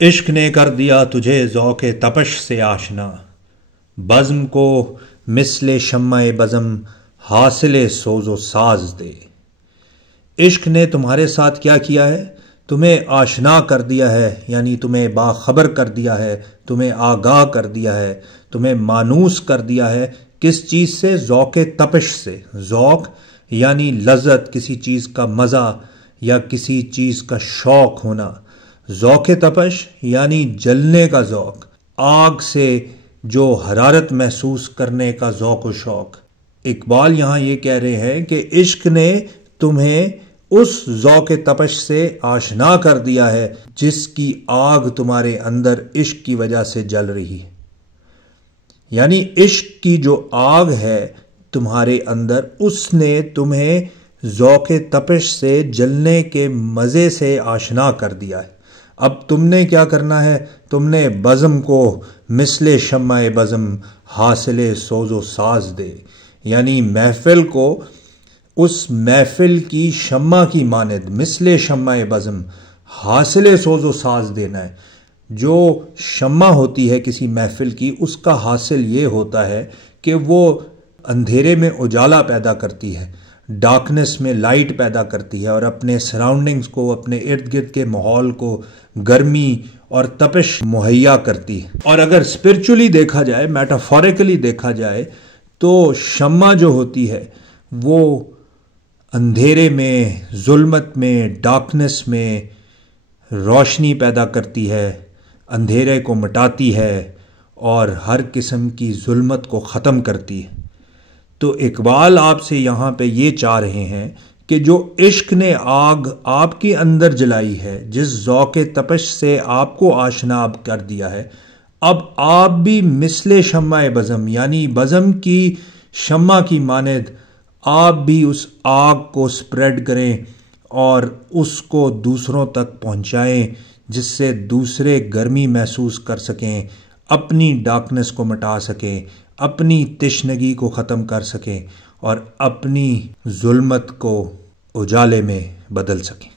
عشق نے کر دیا تجھے ذوق تپش سے آشنا، بزم کو مثل شمع بزم حاصل سوز و ساز دے۔ عشق نے تمہارے ساتھ کیا کیا ہے؟ تمہیں آشنا کر دیا ہے، یعنی تمہیں باخبر کر دیا ہے، تمہیں آگاہ کر دیا ہے، تمہیں مانوس کر دیا ہے۔ کس چیز سے؟ ذوق تپش سے۔ ذوق یعنی لذت، کسی چیز کا مزہ یا کسی چیز کا شوق ہونا۔ ذوق تپش یعنی جلنے کا ذوق، آگ سے جو حرارت محسوس کرنے کا ذوق و شوق۔ اقبال یہاں یہ کہہ رہے ہیں کہ عشق نے تمہیں اس ذوق تپش سے آشنا کر دیا ہے جس کی آگ تمہارے اندر عشق کی وجہ سے جل رہی ہے، یعنی عشق کی جو آگ ہے تمہارے اندر، اس نے تمہیں ذوق تپش سے جلنے کے مزے سے آشنا کر دیا ہے۔ اب تم نے کیا کرنا ہے؟ تم نے بزم کو مثل شمع بزم حاصل سوز و ساز دے، یعنی محفل کو اس محفل کی شمع کی مانند مثل شمع بزم حاصل سوز و ساز دینا ہے۔ جو شمع ہوتی ہے کسی محفل کی، اس کا حاصل یہ ہوتا ہے کہ وہ اندھیرے میں اجالا پیدا کرتی ہے، ڈارکنس میں لائٹ پیدا کرتی ہے، اور اپنے سراؤنڈنگز کو، اپنے ارد گرد کے ماحول کو گرمی اور تپش مہیا کرتی ہے۔ اور اگر اسپرچولی دیکھا جائے، میٹافوریکلی دیکھا جائے، تو شمع جو ہوتی ہے وہ اندھیرے میں، ظلمت میں، ڈارکنس میں روشنی پیدا کرتی ہے، اندھیرے کو مٹاتی ہے اور ہر قسم کی ظلمت کو ختم کرتی ہے۔ تو اقبال آپ سے یہاں پہ یہ چاہ رہے ہیں کہ جو عشق نے آگ آپ کے اندر جلائی ہے، جس ذوق تپش سے آپ کو آشنا کر دیا ہے، اب آپ بھی مثل شمع بزم یعنی بزم کی شمع کی مانند آپ بھی اس آگ کو سپریڈ کریں اور اس کو دوسروں تک پہنچائیں، جس سے دوسرے گرمی محسوس کر سکیں، اپنی ڈارکنس کو مٹا سکیں، اپنی تشنگی کو ختم کر سکیں اور اپنی ظلمت کو اجالے میں بدل سکیں۔